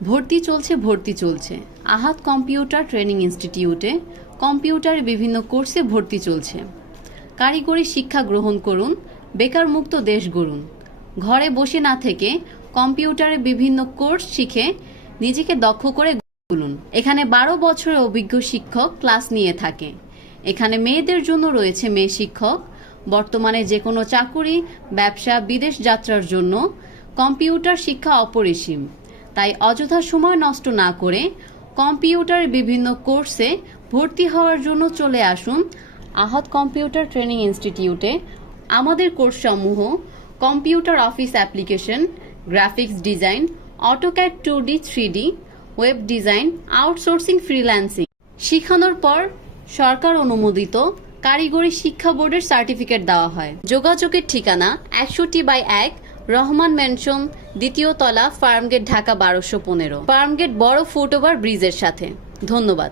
ভর্তি চলছে আহাদ computer training ইনস্টিটিউটে কম্পিউটারে বিভিন্ন কোর্সে ভর্তি চলছে। কারিগরি শিক্ষা গ্রহণ করুন, বেকার মুক্ত দেশ গড়ুন। ঘরে বসে না থেকে কম্পিউটারে বিভিন্ন কোর্স শিখে নিজেকে দক্ষ করে তুলুন। এখানে 12 বছরের অভিজ্ঞ শিক্ষক ক্লাস নিয়ে থাকে। এখানে মেয়েদের জন্য রয়েছে মেয়ে শিক্ষক। বর্তমানে যে কোনো চাকুরি, ব্যবসা, বিদেশ যাত্রার জন্য কম্পিউটার শিক্ষা অপরিসীম। তাই অযথা সময় নষ্ট না করে কম্পিউটারের বিভিন্ন কোর্সে ভর্তি হওয়ার জন্য চলে আসুন আহাদ কম্পিউটার ট্রেনিং ইনস্টিটিউটে। আমাদের কোর্সসমূহ computer office application, graphics design, autocad 2D 3D, web design, outsourcing, freelancing. শিখানোর পর সরকার অনুমোদিত কারিগরি শিক্ষা বোর্ডের সার্টিফিকেট দেওয়া হয়। যোগাযোগের ঠিকানা 100/1 রহমান ম্যানশন, 2য় তলা, ফার্মগেট, ঢাকা 1215। ফার্মগেট বড় ফুটওভার ব্রিজের সাথে। ধন্যবাদ।